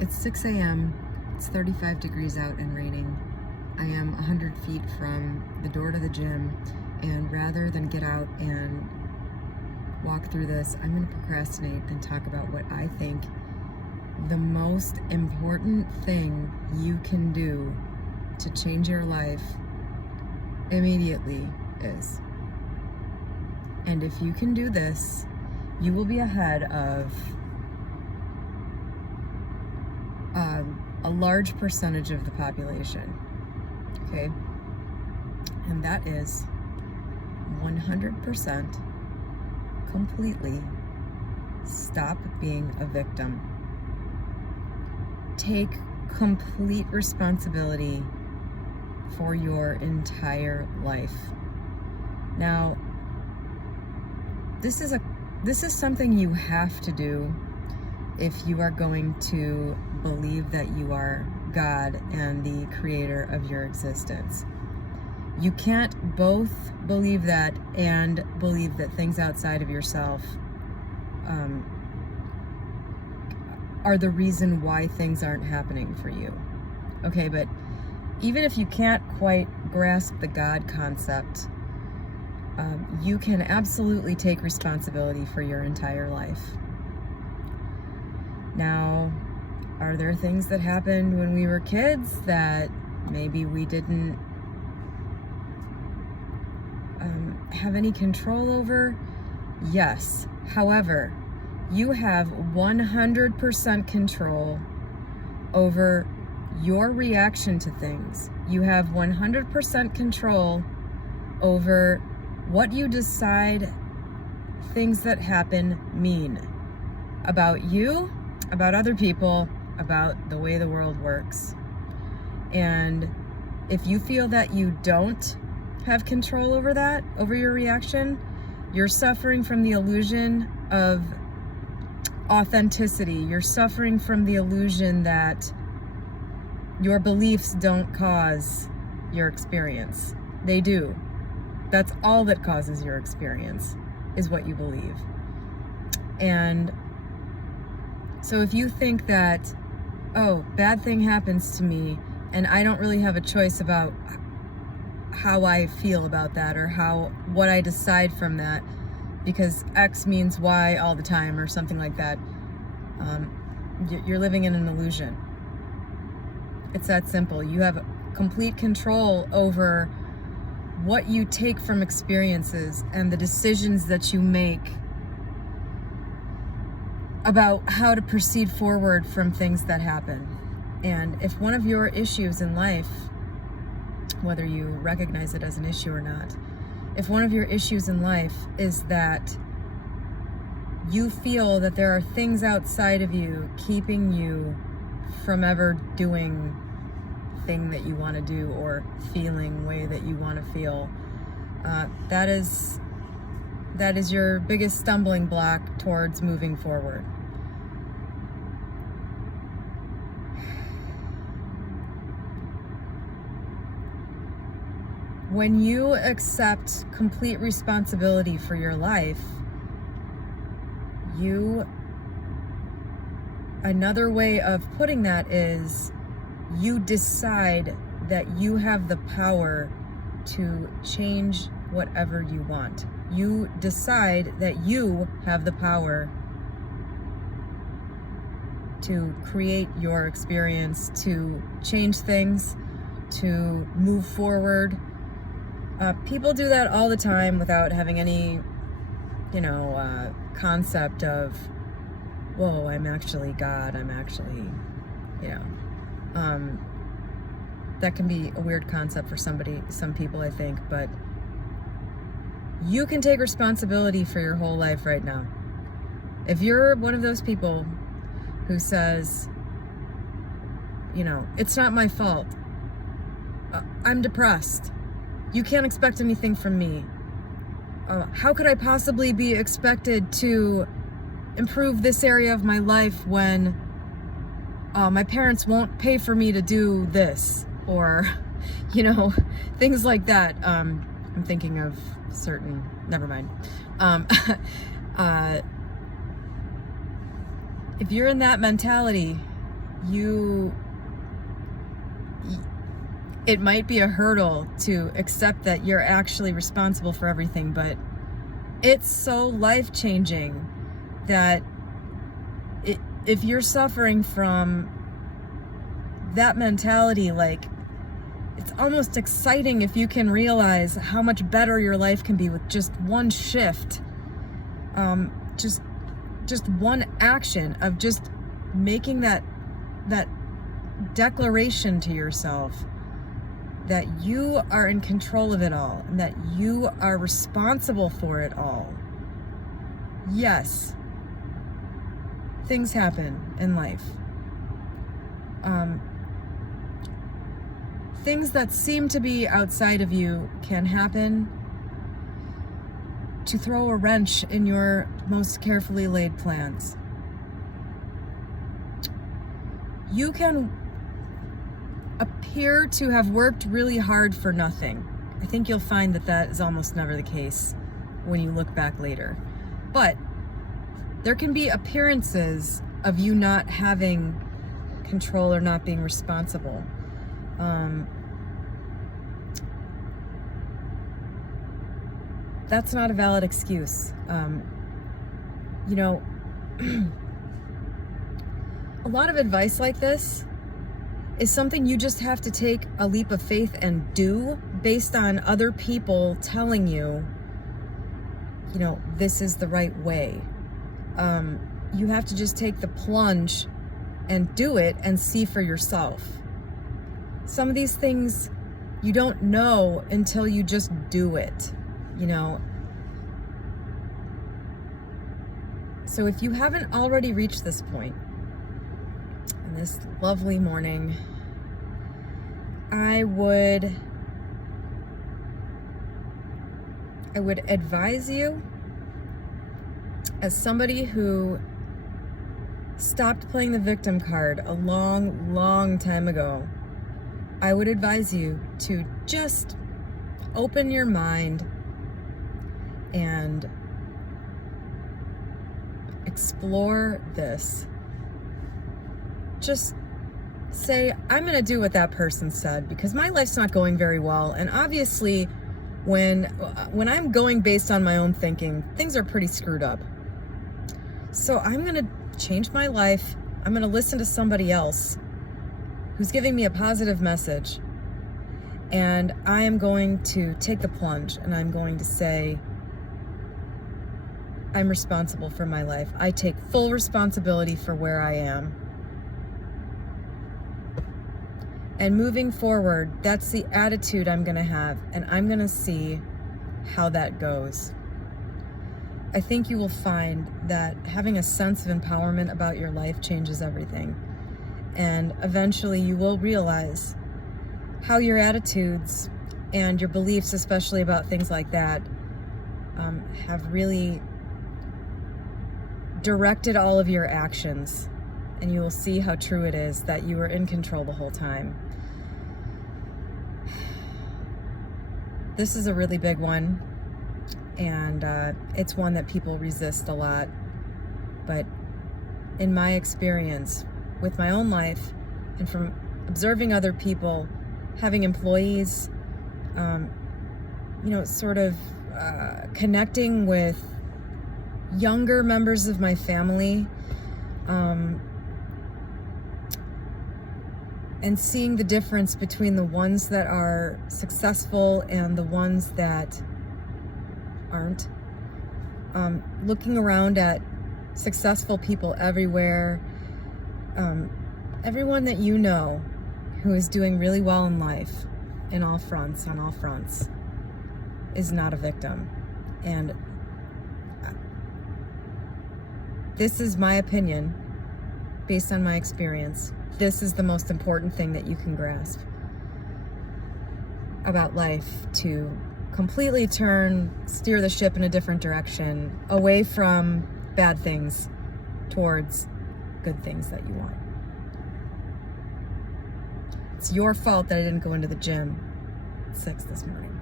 It's 6 a.m. It's 35 degrees out and raining. I am 100 feet from the door to the gym, and rather than get out and walk through this, I'm going to procrastinate and talk about what I think the most important thing you can do to change your life immediately is. And if you can do this, you will be ahead of a large percentage of the population, okay? And that is 100% completely stop being a victim. Take complete responsibility for your entire life. Now, this is something you have to do if you are going to believe that you are God and the creator of your existence. You can't both believe that and believe that things outside of yourself are the reason why things aren't happening for you. Okay, but even if you can't quite grasp the God concept, you can absolutely take responsibility for your entire life. Now, are there things that happened when we were kids that maybe we didn't have any control over? Yes. However, you have 100% control over your reaction to things. You have 100% control over what you decide things that happen mean about you, about other people, about the way the world works. And if you feel that you don't have control over that, over your reaction, you're suffering from the illusion of authenticity. You're suffering from the illusion that your beliefs don't cause your experience. They do. That's all that causes your experience, is what you believe. And so if you think that, oh, bad thing happens to me and I don't really have a choice about how I feel about that or what I decide from that, because X means Y all the time or something like that, you're living in an illusion. It's that simple. You have complete control over what you take from experiences and the decisions that you make about how to proceed forward from things that happen. And if one of your issues in life, whether you recognize it as an issue or not, if one of your issues in life is that you feel that there are things outside of you keeping you from ever doing thing that you want to do or feeling way that you want to feel, that is your biggest stumbling block towards moving forward. When you accept complete responsibility for your life, another way of putting that is you decide that you have the power to change whatever you want. You decide that you have the power to create your experience, to change things, to move forward. People do that all the time without having any, concept of, whoa, I'm actually God, I'm actually, that can be a weird concept for some people, I think, but you can take responsibility for your whole life right now. If you're one of those people who says, it's not my fault, I'm depressed, you can't expect anything from me, how could I possibly be expected to improve this area of my life when my parents won't pay for me to do this, or things like that. I'm thinking of certain, never mind. If you're in that mentality, it might be a hurdle to accept that you're actually responsible for everything, but it's so life-changing that if you're suffering from that mentality, like, it's almost exciting if you can realize how much better your life can be with just one shift, just one action of just making that declaration to yourself that you are in control of it all and that you are responsible for it all. Yes, things happen in life. Things that seem to be outside of you can happen to throw a wrench in your most carefully laid plans. You can appear to have worked really hard for nothing. I think you'll find that that is almost never the case when you look back later. But there can be appearances of you not having control or not being responsible. That's not a valid excuse. You know, a lot of advice like this is something you just have to take a leap of faith and do based on other people telling you, you know, this is the right way. You have to just take the plunge and do it and see for yourself. Some of these things you don't know until you just do it, you know. So if you haven't already reached this point, on this lovely morning, I would advise you, as somebody who stopped playing the victim card a long time ago, I would advise you to just open your mind and explore this. Just say, I'm going to do what that person said because my life's not going very well. And obviously, when I'm going based on my own thinking, things are pretty screwed up. So I'm going to change my life. I'm going to listen to somebody else who's giving me a positive message. And I am going to take the plunge and I'm going to say, I'm responsible for my life. I take full responsibility for where I am. And moving forward, that's the attitude I'm going to have, and I'm going to see how that goes. I think you will find that having a sense of empowerment about your life changes everything. And eventually you will realize how your attitudes and your beliefs, especially about things like that, have really directed all of your actions. And you will see how true it is that you were in control the whole time. This is a really big one, and it's one that people resist a lot. But in my experience with my own life and from observing other people, having employees, sort of connecting with younger members of my family, and seeing the difference between the ones that are successful and the ones that aren't. Looking around at successful people everywhere, everyone that you know who is doing really well in life, on all fronts, is not a victim. And this is my opinion, based on my experience. This is the most important thing that you can grasp about life, to completely steer the ship in a different direction, away from bad things towards good things that you want. It's your fault that I didn't go into the gym at 6 this morning.